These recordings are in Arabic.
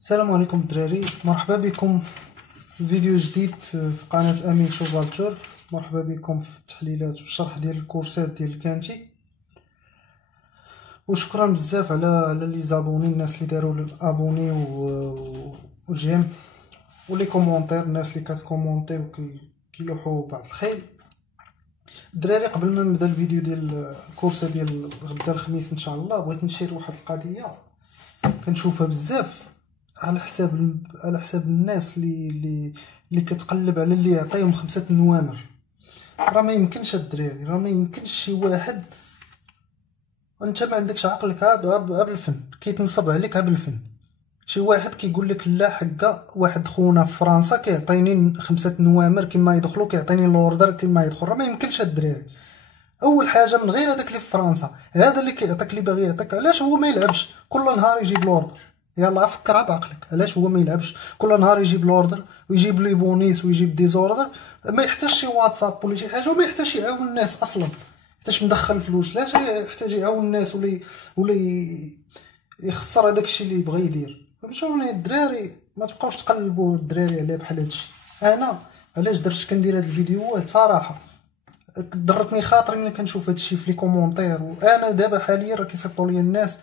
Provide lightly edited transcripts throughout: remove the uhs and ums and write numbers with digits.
السلام عليكم الدراري، مرحبا بكم في فيديو جديد في قناة امين شوفالتور. مرحبا بكم في التحليلات والشرح ديال الكورسات ديال الكانتي، وشكرا بزاف على لي زابوني، الناس اللي داروا ابوني و جيم ولي كومونتير، الناس اللي كتكومونتي وكيلوحوا بعض الخير. الدراري قبل ما نبدا الفيديو ديال الكورسه ديال غدا الخميس ان شاء الله، بغيت نشير واحد القضيه كنشوفها بزاف على حساب الناس اللي كتقلب على اللي يعطيهم 5 نوامر. راه ما يمكنش الدراري، راه ما يمكنش شي واحد انت ما عندكش عقلك بالفن كيتنصب عليك بالفن. شي واحد كيقول لك لا حقا واحد خونا في فرنسا كيعطيني 5 نوامر كما يدخلوا، كيعطيني لوردر كما يدخل. راه ما يمكنش الدراري. اول حاجه من غير هذاك اللي في فرنسا، هذا اللي كيعطيك اللي باغي يعطيك، علاش هو ما يلعبش كل نهار يجيب لوردر؟ يلا فكرها بعقلك، علاش هو ما يلعبش كل نهار يجيب لوردر ويجيب لي بونيس ويجيب ديزوردر؟ ما يحتاجش شي واتساب ولا شي حاجه، وما يحتاجش يعاون الناس اصلا، حيتاش مدخل فلوس. علاش يحتاج يعاون الناس ولا يخسر هذاك الشيء اللي بغى يدير؟ فهمتوني الدراري؟ ما تبقاوش تقلبوا الدراري على بحال هادشي. انا علاش درت كندير هاد الفيديوهات صراحه ضرتني خاطري ملي كنشوف هادشي في لي كومونتير. وانا دابا حاليا راه كيصيفطوا لي الناس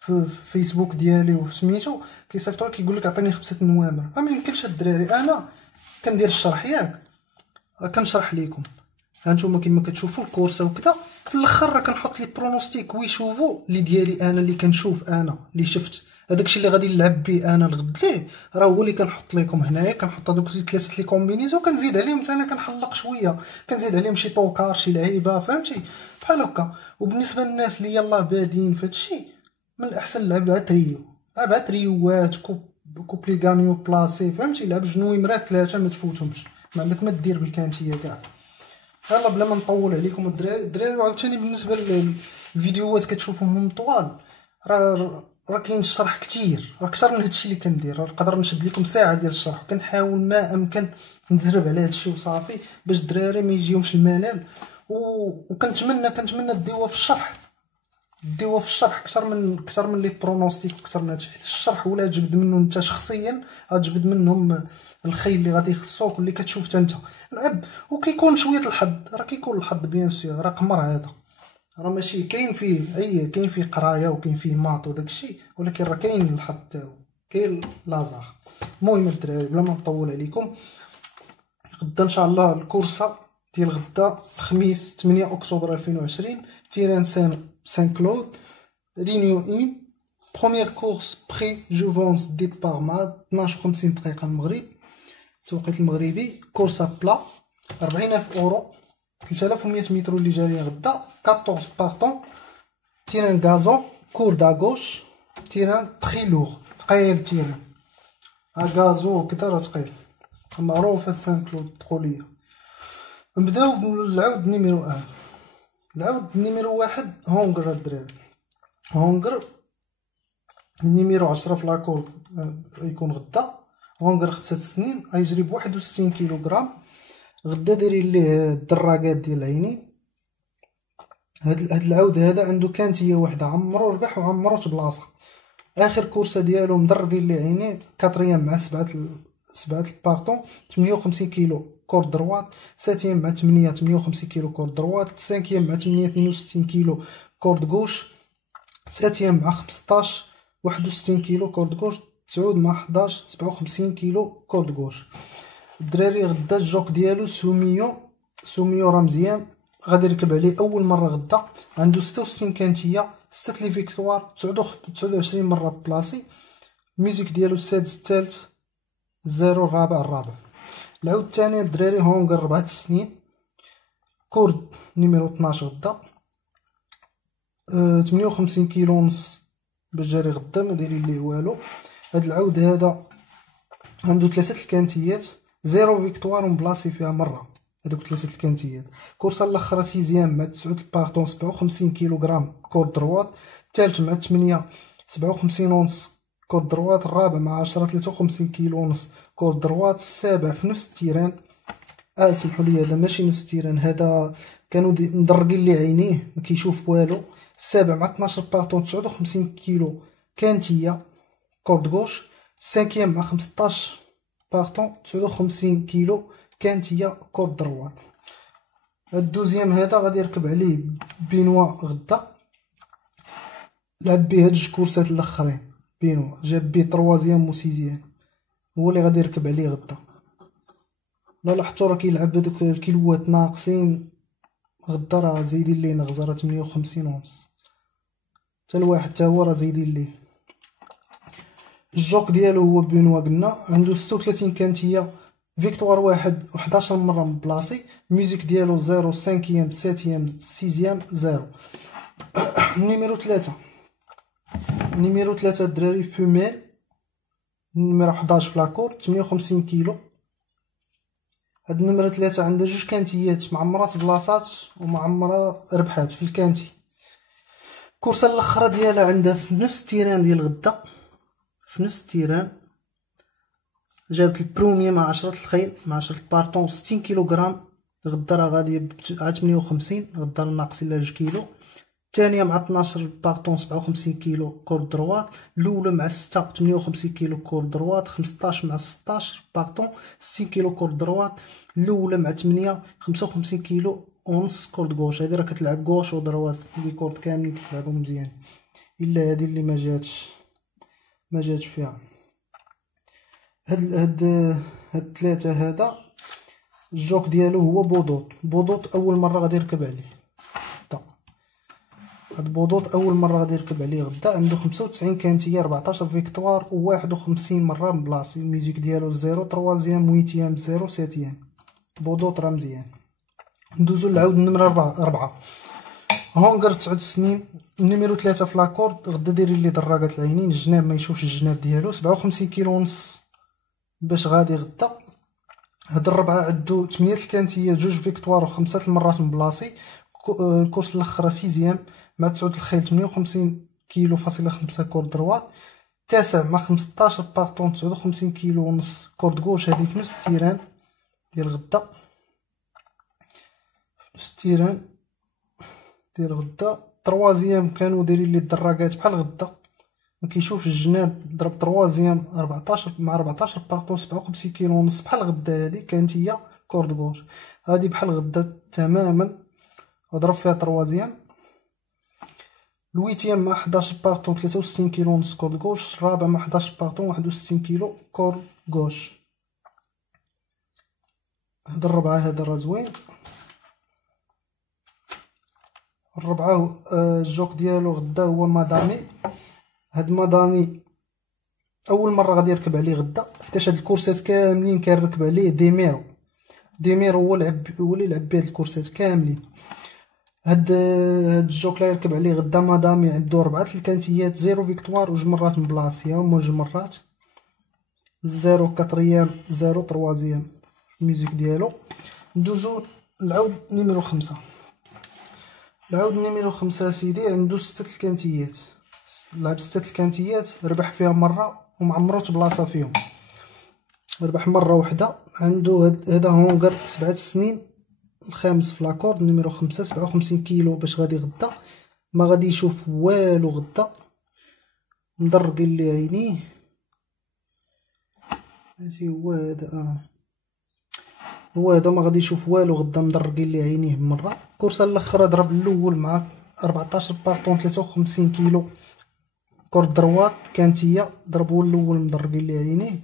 في فيسبوك ديالي وفي سميتو، كيصيفطوا لك كيقول لك عطيني 5 نوامر. ما يمكنش الدراري. انا كندير الشرح ياك، كنشرح لكم هانتوما كما كتشوفوا الكورسه وكذا، في الاخر راه كنحط لي برونوستيك ويشوفوا اللي ديالي انا، اللي كنشوف انا، اللي شفت هذاكشي اللي غادي نلعب به انا الغد ليه، راه هو اللي كنحط لكم هنايا. كنحط هذوك ثلاثه لي كومبينيزو، كنزيد عليهم حتى انا، كنحلق شويه، كنزيد عليهم شي طوكار شي لعيبه، فهمتي بحال هكا. وبالنسبه للناس اللي يلاه بادين في هادشي، من الاحسن لعب على تريو، لعب على تريوات كوبلي غانيو بلاصي، فهمتي؟ لعب جنويمرات 3 ما تفوتهمش، ما عندك ما دير بالكانتيه كاع. يلا بلا ما نطول عليكم الدراري وعاوتاني بالنسبه للفيديوهات كتشوفوهم طوال، راه كاين الشرح كتير، راه اكثر من هادشي اللي كندير. راه نقدر نشد لكم ساعه ديال الشرح، كنحاول ما امكن نزرب على هادشي وصافي باش الدراري ما يجيهمش الملل. كنتمنى ديوها في الشرح، ديوها في الشرح اكثر من لي برونوستيك، اكثر من هادشي، حيت الشرح ولا تجبد منه انت شخصيا، غتجبد منهم الخيل اللي غادي يخصوك واللي كتشوف حتى انت. لعب وكيكون شويه الحظ، راه كيكون الحظ بيان سور، راه قمر هذا، راه ماشي كاين فيه كاين فيه قرايه وكاين فيه ماط وداك الشيء، ولكن راه كاين الحظ تاعو، كاين لازار. المهم الدراري بلا ما نطول عليكم، غدا ان شاء الله الكورسه ديال غدا الخميس 8 اكتوبر 2020، تيران سان كلود، رينيو ان بروميير كورس بري جوفونس ديبار مع 12:50 دقيقه المغرب التوقيت المغربي. كورسه بلا 40,000 اورو، 3100 متر اللي جاريين غدا، 14 بارطون، تيران غازون، كور داغوش، تيران تخي لوغ، ثقيل تيران غازو كدا، راه ثقيل معروف هاد سان كلود تقوليا. نبداو بالعود نيميرو 1. العود نيميرو 1 هونغر الدراري، هونغر نيميرو 10 في لاكورد يكون غدا. هونغر 5 سنين، غيجري ب61 كيلوغرام. غدا دايرين ليه الدراجات ديال العينين. هاد العود هذا عنده كانتيه وحده، عمرو ربح وعمرو بلاصه. اخر كورسه ديالو مدرقين ليه عينيه، كاتريام مع سبعه البارطون 58 كيلو كور دروات، ساتيام مع 58 كيلو كور دروات، سانكيام مع 62 كيلو كورد غوش، ساتيام مع 15 61 كيلو كورد غوش، تسعود مع 11 57 كيلو كورد غوش. الدراري غدا الجوك ديالو سوميو راه مزيان، غادي يركب عليه اول مره غدا. عنده 66 كانتيه، 6 لي فيكتوار، 29 مره بلاصي. الميوزيك ديالو السادس الثالث، الزيرو الرابع. العود الثاني الدراري هونغر 4 سنين، كورد نيميرو 12 غدا، 58 كيلو ونص باش جاري غدا، ما دايرين ليه والو. هاد العود هذا عنده 3 الكانتيات، 0 فيكتوار ومبلاصي فيها مره، هادوك 3 الكانتيات. كورسه الاخرى سيزيام مع 9 البارطون 57 كيلوغرام كور دروات، الثالث مع 8 57 ونص كور دروات، الرابع مع 10 53 كيلو ونص كور دروات، السابع في نفس التيران. سمحوا لي هذا ماشي نفس التيران، هذا كانوا مدرقين ليه عينيه ما كيشوف والو. السابع مع 12 بارطون 59 كيلو كانتيه كورد غوش، السانكيام مع 15 باغطون 59 كيلو كانت هي كورد دروات. هاد الدوزيام هذا غادي يركب عليه بينوا غدا، لعب بيه هاد جوج كورسات الاخرين. بينوا جاب بيه تروازيام و سيزيام، هو اللي غادي يركب عليه غدا. لا لاحظتو راه كيلعب هادوك الكيلوات ناقصين، غدا راه زايدين ليه نغزه، راه 58 ونص. حتى الواحد تا هو راه زايدين ليه. الجوك ديالو هو بينوا قلنا عنده 36 كانت هي فيكتوار واحد و 11 مرة مبلاصي. الميوزيك ديالو 0 5 7 6 0. نيميرو 3 الدراري فيميل نيميرو 11 في لاكورد 58 كيلو. هاد النمرة 3 عندها جوج كانتيات معمرات بلاصات ومعمرة ربحات في الكانتي. الكورسة الاخرى ديالها عندها في نفس التيران ديال غدا، في نفس التيران جابت البروميي مع 10 الخيل مع 10 بارطون 60 كيلوغرام. غدا راه غادي على 58، غدا ناقصين لها 2 كيلو. الثانية مع 12 بارطون 57 كيلو كورد دروات. الأولى مع 6 58 كيلو كورد دروات. 15 مع 16 بارطون 60 كيلو كورد دروات. الأولى مع 8 55 كيلو ونص كورد غوش. هادي راه كتلعب غوش و دروات، لي كورد كاملين كتلعبهم مزيان، إلا هادي اللي ما جاتش فيها. هاد الثلاثة هذا الجوك ديالو هو بودوط أول مرة غادي يركب عليه غدا. هاد بودوط أول مرة غادي يركب عليه غدا. عنده 95 كانت هي 14 فيكتوار و 51 مرة مبلاصي. الميوزيك ديالو 0 3 ويتيام 0 7. بودوط راه مزيان. ندوزو لعاود النمرة 4 هونغر 9 سنين. النيميرو 3 في لاكورد غدا ديري لي دراجات العينين، الجناب ما يشوفش الجناب ديالو. 57 كيلو ونص باش غادي غدا. هاد الربعة عندو 8 الكانتية 2 فيكتوار و 5 المرات مبلاصي. الكورس الاخرى 6 مع 9 الخيل 58 كيلو فاصلة 5 كورد دروات. التاسع مع 15 باغطون 59 كيلو ونص كورد غوش. هادي في نفس التيران ديال غدا، في نفس التيران ديال غدا. تروازيام كانوا دايرين ليه الدراجات بحال غدا، ما كيشوفش الجناب. ضرب تروازيام 14 مع 14 باغطون 57 كيلو ونص بحال غدا. هادي كانت هي كورد غوش، هادي بحال غدا تماما وضرب فيها تروازيام. الويتيام مع 11 باغطون 63 كيلو ونص كورد غوش. الرابع مع 11 باغطون 61 كيلو كورد غوش. هاد الربعة هذا راه زوين. الربعة الجوك ديالو غدا هو مادامي. هاد مادامي اول مره غادي يركب عليه غدا، حيتاش هاد الكورسات كاملين كنركب عليه ديميرو هو اللي لعب بيه هاد الكورسات كاملين. هاد الجوك لا يركب عليه غدا مادامي عندو 4 الكانتيات 0 فيكتوار و 2 مرات مبلاصيه، هما 2 مرات 0 كاتريام 0 تروازيام الميوزيك ديالو. ندوزو العود نيميرو 5. العود نيميرو 5 سيدي عندو 6 الكانتيات، لعب 6 الكانتيات ربح فيها مره ومعمروش بلاصه فيهم، ربح مره وحده. عنده هذا هونغر 7 سنين الخامس في لاكورد نيميرو 5 57 كيلو باش غادي غدا. ما غادي يشوف والو غدا، مدرقين ليه عينيه. هادي هو هذا ما غادي يشوف والو غدا، مدرقين ليه عينيه بمره. الكورسه الاخرى ضرب الاول مع 14 باغطون 53 كيلو كورد دروات كانت هي ضربو الاول مدرقين ليه عينيه.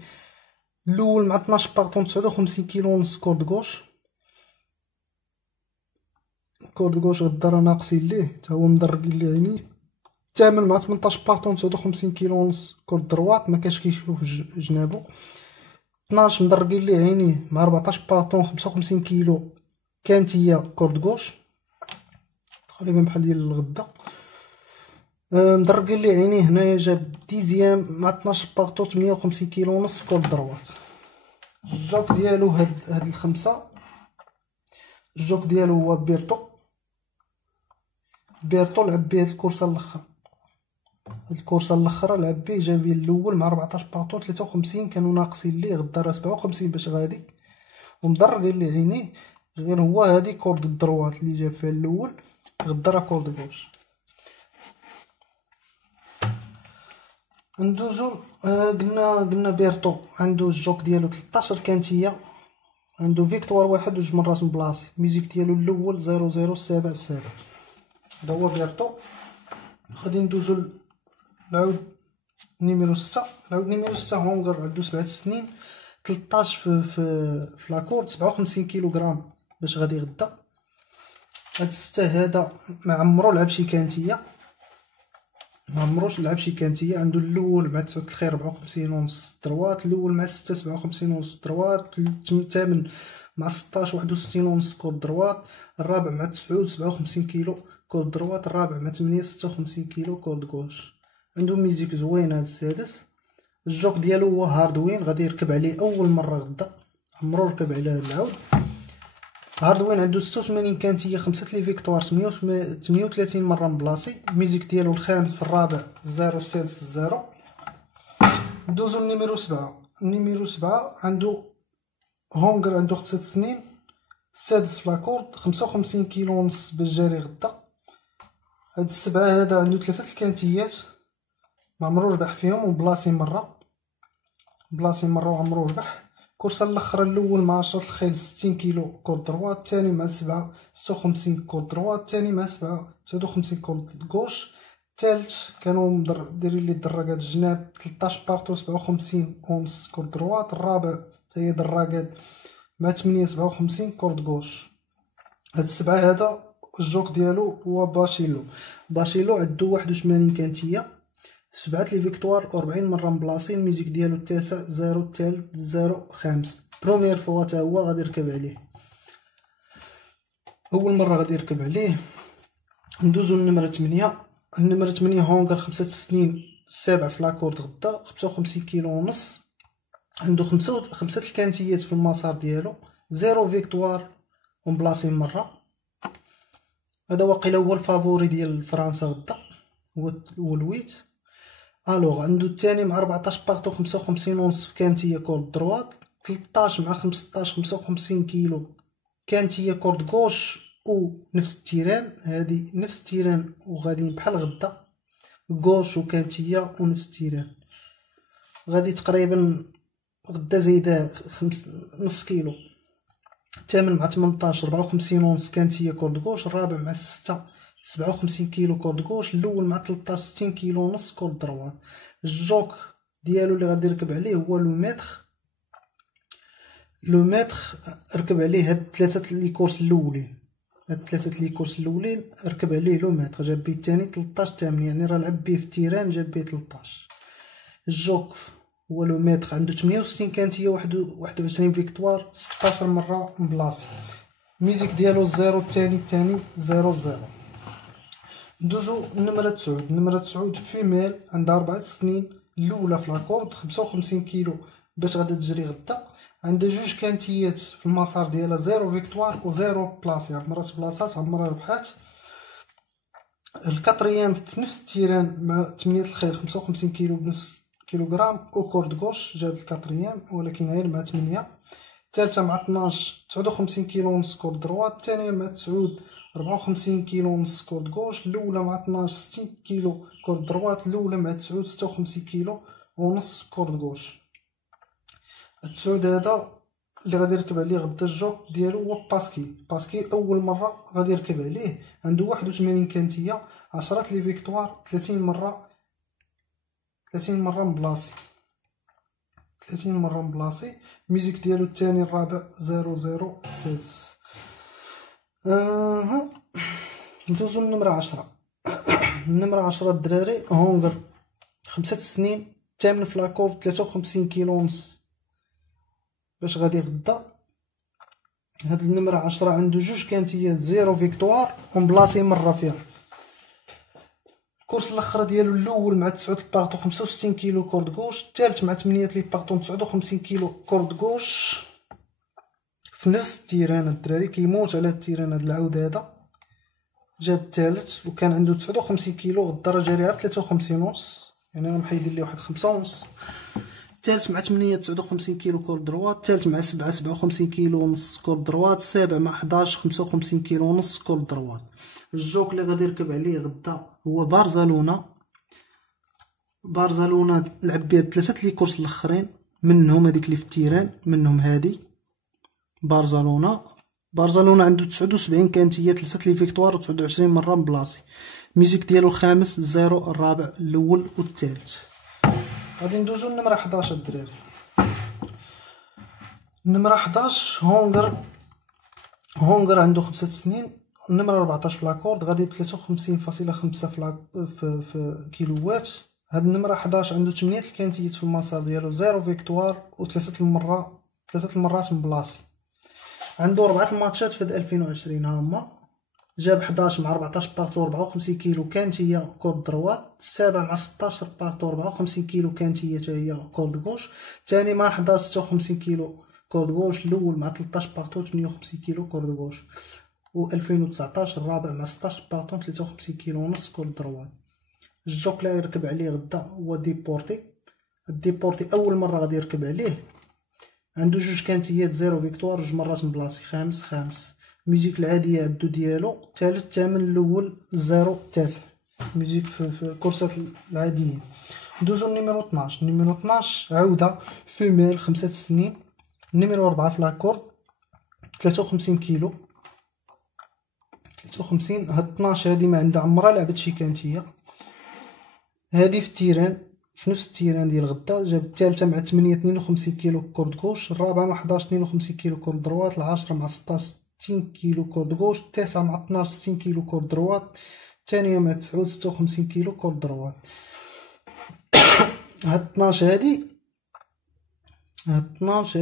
الاول مع 12 باغطون 59 كيلو ونص كورد غوش غدا راه ناقصين ليه تا هو مدرقين ليه عينيه. الثامن مع 18 باغطون 59 كيلو ونص كورد دروات ما كاش كيشوف جنابو. 12 مدرقين ليه عينيه مع 14 باغطون 55 كيلو كانت هي كورد غوش تقريبا بحال ديال الغدا. مدرقين ليه عينيه هنايا جاب ديزيام مع 12 باغطون 58 كيلو ونص كورد دروات. الجوك ديالو هاد الخمسه، الجوك ديالو هو بيرتو لعب بيه هاد الكورسه الاخرى لعب بيه جاب بيه الاول مع 14 باغطون 53 كانوا ناقصين ليه غدا راه 57 باش غادي ومدرقين ليه عينيه. غير هو هادي كورد الدروات اللي جاب فيها الاول، غدا راه كورد غوش. ندوزو قلنا بيرتو عنده الجوك ديالو 13 كانتيه، عنده فيكتوار واحد وجوج مرات مبلاصي. ميوزيك ديالو الاول 0077. هذا هو بيرتو. غادي ندوزو العود نيميرو 6. العود نيميرو 6 هونغر، عنده 7 سنين، 13 في لاكورد، 57 كيلوغرام باش غادي غدا. هاد الستة هذا ما عمرو لعب شي كانتيه، ما عمروش لعب شي كانتيه. عنده الاول مع 9 الخير 54 ونص دروات، الاول مع 6 57 ونص دروات، الثامن مع 16 61 ونص كورد دروات، الرابع مع 9 57 كيلو كورد دروات، الرابع مع 8 56 كيلو كورد غوش. عنده ميوزيك زوين هذا السادس. الجوك ديالو هو هاردوين، غادي يركب عليه اول مره غدا، عمرو ركب على هذا العود. هاردوين عنده 86 كانتيه، 5 لي فيكتوار، 38 مره مبلاصي. الميوزيك ديالو الخامس الرابع 060. ندوزو النيميرو 7. النيميرو 7 عنده هونغر، عنده 5 سنين، السادس في لاكورد، 55 كيلو ونص باش جاري غدا. هاد السبعة هذا عنده 3 الكانتيات، معمرو ربح فيهم وبلاصي مره، بلاصي مره وعمرو ربح. كورسه الاخرى الاول مع 10 الخيل 60 كيلو كورد دروات، الثاني مع 7 56 كورد دروات، الثاني مع 7 59 كورد غوش، الثالث كانوا دايرين لي دراكات الجناب 13 باغطو 57 ونص كورد دروات، الرابع حتى هي دراكات مع 8 57 كورد غوش. هاد السبعة هذا الجوك ديالو هو باشيلو. باشيلو عندو 81 كانتيه، 7 لي فيكتوار 40 مره مبلاصي. الميوزيك ديالو التاسع 0305. بروميير فوا تا هو غادي يركب عليه، اول مره غادي يركب عليه. ندوزو للنمره 8. النمره 8 هونغر، 5 سنين، السابع في لاكورد غدا، 55 كيلو ونص، عنده 5 الكانتيات في المسار ديالو، 0 فيكتوار ومبلاصي مره. هذا واقيلا هو الفافوري ديال فرنسا غدا، هو الويت. الوغ عنده الثاني مع 14 باغطو 55 ونص في كانتيه كورد دروات، 13 مع 15 55 كيلو كانتيه كورد غوش ونفس التيران. هذه نفس التيران وغاديين بحال غدا، غوش وكانتيه ونفس التيران. غادي تقريبا غدا زايده نص كيلو. الثامن مع 18 54 ونص كانتيه كورد غوش، الرابع مع 6 57 كيلو كورد غوش، الاول مع 13 60 كيلو ونص كورد دروات. الجوك ديالو اللي غادي يركب عليه هو لو متر. لو متر ركب عليه هاد ثلاثه لي كورس الاولين، هاد ثلاثه لي كورس الاولين ركب عليه لو متر، جاب بيه الثاني 13 8، يعني راه لعب بيه في التيران جاب بيه 13. الجوك هو لو متر عنده 68 كانتيه، 21 فيكتوار، 16 مره مبلاصي. الميوزيك ديالو الزيرو الثاني 00. ندوزو النمرة 9. النمرة 9 فيميل، عندها 4 سنين، الاولى في لاكورد، 55 كيلو باش غادا تجري غدا، عندها 2 كانتيات في المسار ديالها، 0 فيكتوار و 0 بلاصي، عمرات بلاصات عمرها ربحات. الكاتريام في نفس التيران مع 8 الخيل 55 كيلو بنفس كيلوغرام او كورد غوش، جاب الكاتريام ولكن غير مع 8. الثالثة مع 12 59 كيلو ونص كورد دروات، الثانية مع 9 54 كيلو ونص كورد غوش، الاولى مع 12 60 كيلو كورد دروات، الاولى مع 9 56 كيلو ونص كورد غوش. التسعود هذا اللي غادي يركب عليه غدا الجوك ديالو هو باسكي اول مره غادي يركب عليه. عنده 81 كانتيه، 10 لي فيكتوار، 30 مره مبلاصي، 30 مره مبلاصي. الميوزيك ديالو الثاني الرابع 006. ندوزو للنمرة 10. النمرة 10 الدراري هونغر، 5 سنين، الثامن في لاكورد، 53 كيلو ونص باش غادي غدا. هاد النمرة 10 عنده 2 كانتيات، 0 فيكتوار ومبلاصي مرة فيها. الكورس الاخر ديالو الاول مع 9 باغطو 65 كيلو كورد غوش، الثالث مع 8 لي باغطو 59 كيلو كورد غوش في نفس التيران. الدراري كيموت على التيران. هاد العود هذا جاب الثالث وكان عنده 59 كيلو، غدا راه جاري على 53 ونص، يعني راه محيدين ليه واحد 5 ونص. الثالث مع 8 59 كيلو كورد دروات، الثالث مع 7 57 كيلو ونص كورد دروات، السابع مع 11 55 كيلو ونص كورد دروات. الجوك اللي غادي يركب عليه غدا هو بارزالونا. برشلونة لعب بها 3 لي كورس الاخرين، منهم هذيك اللي في التيران، منهم هادي. برشلونة عنده 79 كانت هي 3 لي فيكتوار و29 مرة مبلاصي. ميزيك ديالو الخامس، الزيرو، الرابع، الاول والثالث. غادي ندوزو لنمرة 11 الدراري. نمرة 11 هونغر عنده 5 سنين. النمرة 14 في لاكورد غادي ب 53.5 في كيلوات. هاد النمرة 11 عنده 8 الكانتيات في المسار ديالو، 0 فيكتوار و3 المرات مبلاصي. عنده 4 الماتشات في هاد 2020 ها هما. جاب 11 مع 14 بارتو 54 كيلو كانت هي كورد دروات، 7 مع 16 بارتو 54 كيلو كانت هي حتى هي كورد غوش، الثاني مع 11 56 كيلو كورد غوش، الاول مع 13 بارتو 58 كيلو كورد غوش، و 2019 الرابع مع 16 بارتو 53 كيلو ونص كورد دروات. الجوك اللي يركب عليه غدا هو ديبورتي اول مره غادي يركب عليه. عنده 2 كانتيات، 0 فيكتوار، 2 مرات مبلاصي، خامس. ميوزيك العاديه عدو ديالو الثالث، الثامن، الاول، 0، التاسع. ميوزيك في الكورسات العاديه. ندوزو النيميرو 12. النيميرو 12 عوده فيميل، 5 سنين. النيميرو 4 في لاكورد 53 كيلو 53. هاد 12 هادي ما عندها عمرها لعبت شي كانتيه. هادي في التيران، في نفس التيران ديال غدا. جاب الثالثه مع 8 52 كيلو كورد غوش، الرابعه مع 11 52 كيلو كورد دروات، العاشره مع 16 60 كيلو كورد غوش، التاسعه مع 12 60 كيلو كورد دروات، الثانيه مع 9 56 كيلو كورد دروات. هاد 12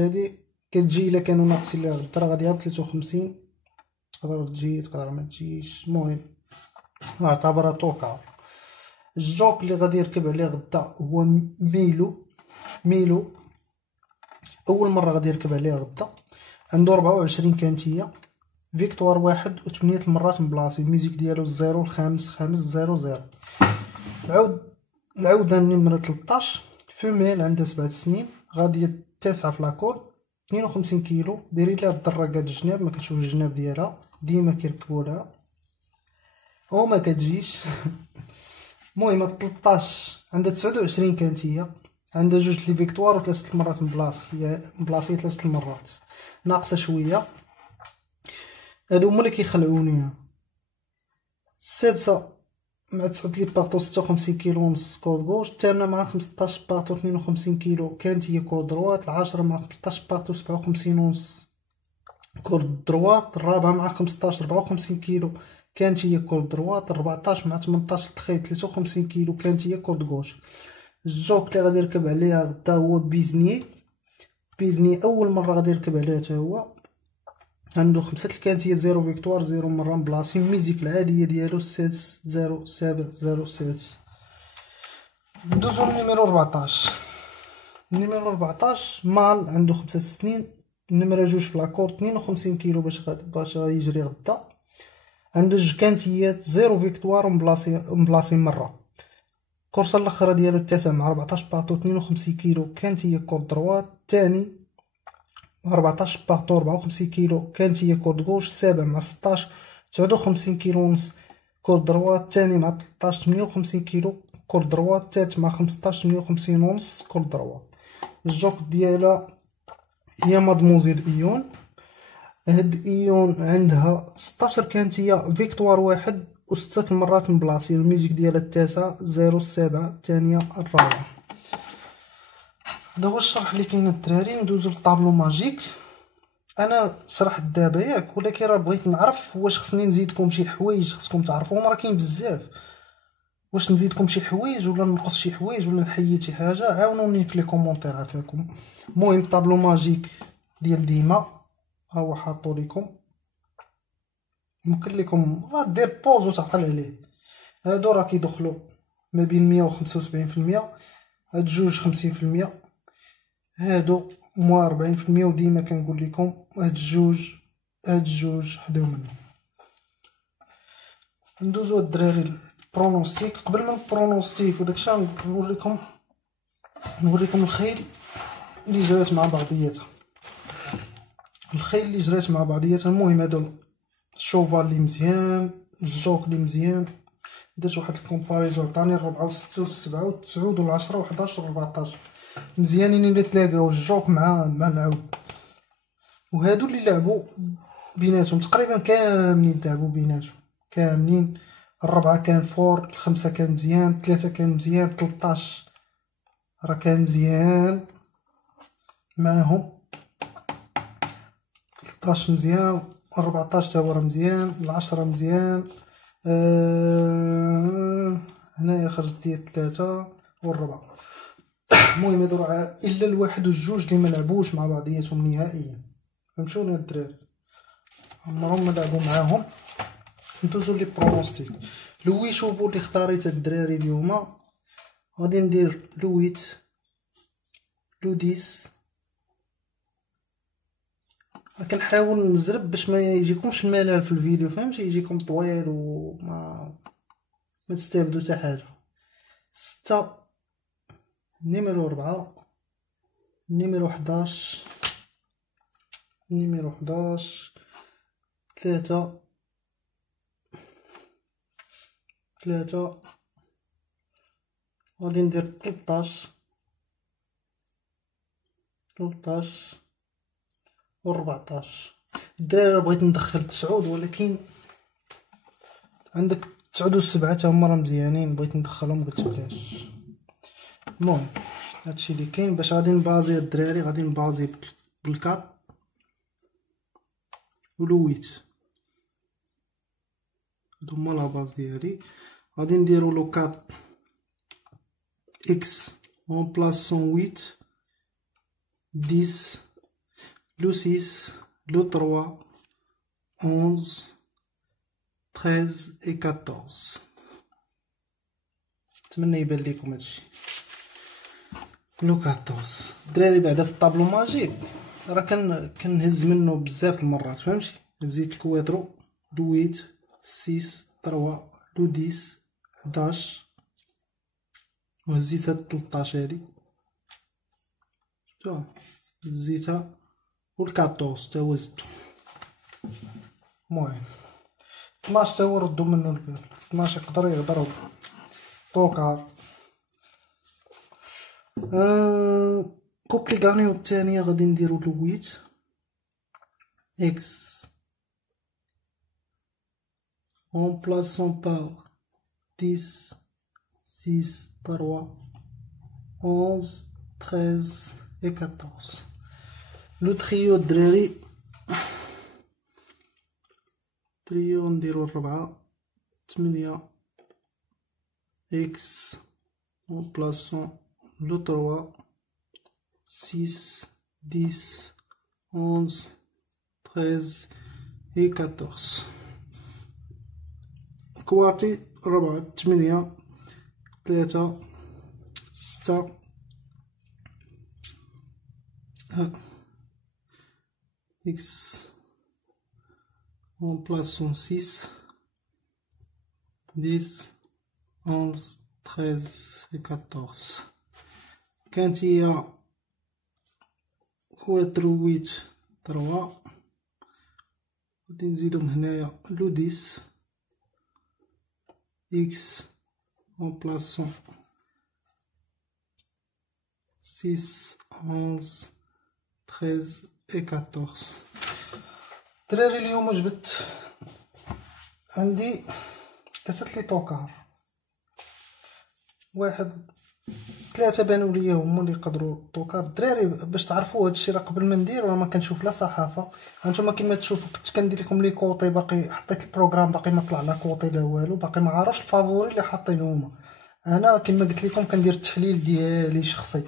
هادي كتجي الا كانوا ناقصين لها غدا راه غادي 53. تقدر تجي تقدر ما تجيش، المهم اعتبرها توكا. الجوك اللي غادي يركب عليه غدا هو ميلو اول مره غادي يركب عليه غدا. عنده 24 كانتيه، فيكتوار 1 و8 المرات مبلاصي. الميوزيك ديالو الزيرو، الخامس، 0. العوده النمره 13 فيميل عندها 7 سنين، غاديه 9 في لاكورد، 52 كيلو. ديري لها الدراكات الجناب، ما كتشوف الجناب ديالها ديما كيركبوا لها او ما كتجيش. المهم 13 عندها 29 كانتيه، عندها 2 لي فيكتوار و3 المرات مبلاصي 3 المرات، ناقصه شويه. هادو هما اللي كيخلعونيها. السادسه مع 9 لي بارطو 56 كيلو ونص كورد غوش، الثامنه مع 15 بارطو 52 كيلو كانت هي كورد دروات، العاشره مع 15 بارطو 57 ونص كورد دروات، الرابعه مع 15 54 كيلو كانت هي كورد دروات، 14 مع 18 تخيل 53 كيلو كانت هي كورد غوش. الجوك اللي غادي يركب عليها غدا هو بيزني اول مره غادي يركب عليها حتى هو. عنده 5 الكانتيه، 0 فيكتوار، 0 مره مبلاصي. الميزيك العاديه ديالو 6 0 7 0 6. ندوزو للنيميرو 14. النيميرو 14 مال عنده 5 سنين. النمره 2 في لاكورد، 52 كيلو باش يجري غدا. عنده 2 كانتيات، 0 فيكتوار ومبلاصي مره. الكورسه الاخرى ديالو التاسع مع 14 باطو 52 كيلو كانت هي كورد دروات، الثاني 14 باطو 54 كيلو كانت هي كورد غوش، السابع مع 16 59 كيلو ونص كورد دروات، الثاني مع 13 58 كيلو كورد دروات، الثالث مع 15 58 ونص كورد دروات. الجوك ديالها هي مادموزيل ايون. هاد ايون عندها 16 كانت هي فيكتوار 1 و6 مرات مبلاصي. الميوزيك ديالها التاسع، 0 7 الثانيه الرابعه. هذا هو الشرح اللي كاين الدراري. ندوزو للطابلو ماجيك. انا شرحت دابا ياك، ولكن راه بغيت نعرف واش خصني نزيدكم شي حوايج خصكم تعرفوهم، راه كاين بزاف. واش نزيدكم شي حوايج ولا نقص شي حوايج ولا نحيد شي حاجه، عاونوني في لي كومونتير عافاكم. المهم الطابلو ماجيك ديال ديما ها هو حاطو ليكم، يمكن لكم دير بوز وتعقل عليه. هادو راه كيدخلوا ما بين 100 و 75%، هاد جوج 50%، هادو موان 40%. وديما كنقول لكم هاد الجوج حداو منهم. ندوزو الدراري البرونوستيك. قبل من البرونوستيك وداكشي نوريكم الخيل اللي جرات مع بعضياتها. المهم هادو الشوفال اللي مزيان، الجوك اللي مزيان، درت واحد الكومباريزو عطاني 4 و6 و7 و9 و10 و11 و14 مزيانين اللي تلاقاو الجوك مع العود. وهادو اللي لعبوا بيناتهم تقريبا كاملين لعبوا بيناتهم كاملين. الربعة كان فور، الخمسة كان مزيان، 3 كان مزيان، 13 راه كان مزيان معاهم، 13 مزيان، 14 تا هو راه مزيان، 10 مزيان. هنايا خرجت ديال 3 والربعة. المهم هادو راه الا الواحد والجوج اللي ما لعبوش مع بعضياتهم نهائيا. فهمتوني الدراري؟ عمرهم ما لعبوا معاهم. ندوزو لي برونوستيك. لوي شوفو اللي اختاريت الدراري اليوم. غادي ندير لو 8 لو 10. كنحاول نزرب باش ما يجيكمش الملل في الفيديو، فهمتي؟ يجيكم طويل وما ما تستافدوا حتى حاجه. 6 نيميرو 4 نيميرو 11 نيميرو 11 3 غادي ندير 13 و 14. الدراري بغيت ندخل 9 ولكن عندك 9 و 7 تا هما راه مزيانين، بغيت ندخلهم قلت بلاش. المهم هادشي اللي كاين. باش غادي نبازي الدراري غادي نبازي بالكات ولويت، هادو هما لا باز ديالي. غادي نديرو لو 4 اكس اون بلاصون 8 10 لو 6 لو 3 11 13 و 14. نتمنى يبان ليكم هادشي. لو 14 الدراري بعدا في الطابلو ماجيك راه كنهز منه بزاف المرات، فهمتي؟ زيد الكوادرو لو 8 6 3 لو 10 11 وهزيت هاد 13 هادي شفتوها، هزيتها و 14 تا هو زدتو. المهم 12 تا هو ردو منو البال. 12 يقدر يهضر طوكار. كوبلي غانيو الثانية غادي نديرو لو 8 اكس اون بلاصون باغ 10 6 3 11 13 و 14. لو تريو الدراري تريو نديرو 4 8 اكس اون بلاصون لو 3 6 10 11 13 و 14. كوارتي 4 8 3 6 اكس اون بلاصون 6 10 11 13 و 14. كانت هي كواترو 8 3. غادي نزيدهم هنايا لو 10 اكس اون بلاصون 6 11 13 و 14. الدراري اليوم جبت عندي 3 لي طوكار. واحد 3 بانوا ليا هما اللي يقدروا طوكار. الدراري باش تعرفوا هادشي راه قبل ما ندير راه ما كنشوف لا صحافه. هانتوما كما تشوفوا كنت كندير لكم لي كوطي، باقي حطيت البروغرام باقي ما طلع لا كوطي لا والو، باقي ما عارفش الفافوري اللي حاطين هما. انا كما قلت لكم كندير التحليل ديالي شخصي،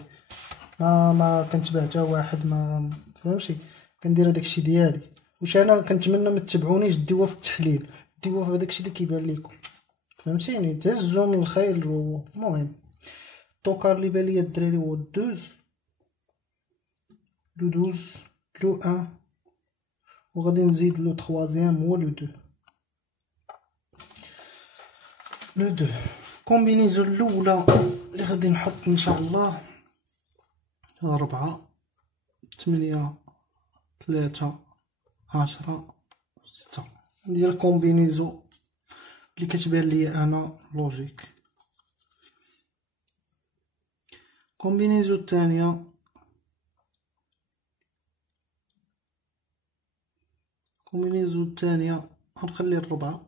ما كنتبع حتى واحد، ما فهمتي؟ كندير هداكشي ديالي. واش انا كنتمنى ما تتبعونيش ديوها في التحليل، ديوها في هداكشي اللي كيبان لكم، فهمتيني؟ تهزوا من الخير. المهم الطوكار اللي بان ليا الدراري هو 12 لو 12 لو 1 وغادي نزيد لو 3 هو لو 2. لو 2 كومبينيزون الاولى اللي غادي نحط ان شاء الله 4 8 3 10 6. ندير كومبينيزون اللي كتبان ليا انا لوجيك. كومبينيزو الثانيه غنخلي الربعة،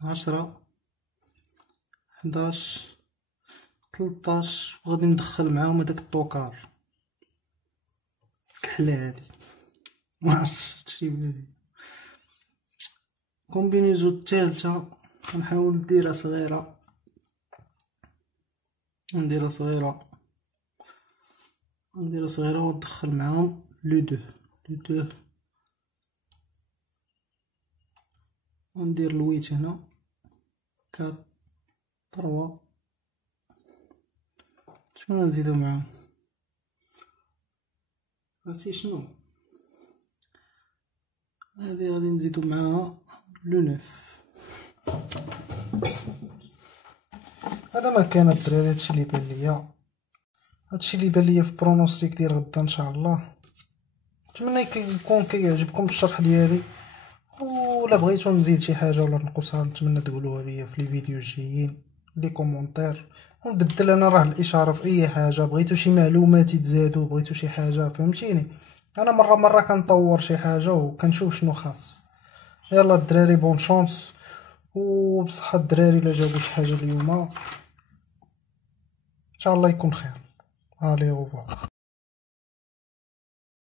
10 11 13 وغادي ندخل معاهم هداك الطوكار كحلة هادي معرفتش هادشي بلادي. كومبينيزو الثالثة غنحاول نديرها صغيرة، نديرها صغيرة وندخل معاهم لو دو وندير الويت هنا 4 3. شنو غنزيدو معاهم؟ عرفتي شنو؟ هادي غادي نزيدو معاها لو 9. هذا ما كان الدراري، هادشي اللي بان ليا في برونوستيك ديال غدا ان شاء الله. نتمنى يكون كيعجبكم الشرح ديالي، ولا بغيتو نزيد شي حاجه ولا نقصها نتمنى تقولوها ليا في لي فيديو الجايين لي كومونتير، ونبدل انا راه الاشاره في اي حاجه. بغيتو شي معلومات يتزادوا، بغيتو شي حاجه فهمتيني، انا مره كنطور شي حاجه وكنشوف شنو خاص. يلا الدراري بون شونس وبصحة الدراري الا جابوا شي حاجه اليوم ان شاء الله يكون خير. الي اوفر.